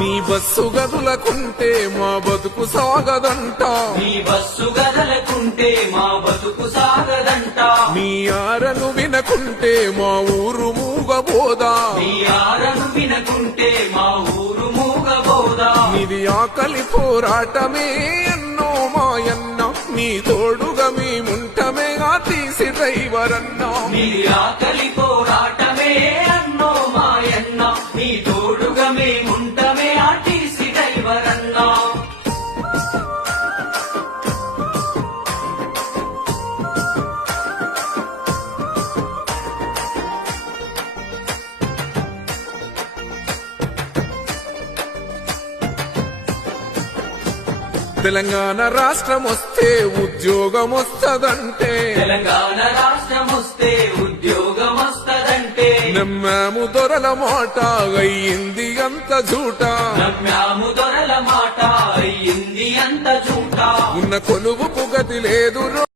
నీ బస్సు గదులకుంటే మా బతుకు సాగదంట నీ బస్సు గదలకుంటే మా బతుకు సాగదంట నీ ఆరను వినకుంటే మా ఊరు మూగబోదా నీ ఆరను వినకుంటే మా ఊరు మూగబోదా నీది ఆకలి పోరాటమే అన్నో మాయన్న నీ తోడుగా మేముంటమే తీసి డ్రైవర్ అన్నా నీ ఆకలి పోరాటమే అన్నో మాయన్న నీ తోడుగా మేముంటమే ఆర్టీసీ డ్రైవర్ అన్నా తెలంగాణ రాష్ట్రం వస్తే ఉద్యోగం వస్తదంటే తెలంగాణ రాష్ట్రం వస్తే ఉద్యోగం వస్తదంటే నమ్మాము దొరల మాట అయ్యింది అంత జూట నమ్మాము దొరల మాట అయ్యింది అంత జూట ఉన్న కొలువుకు గతి లేదు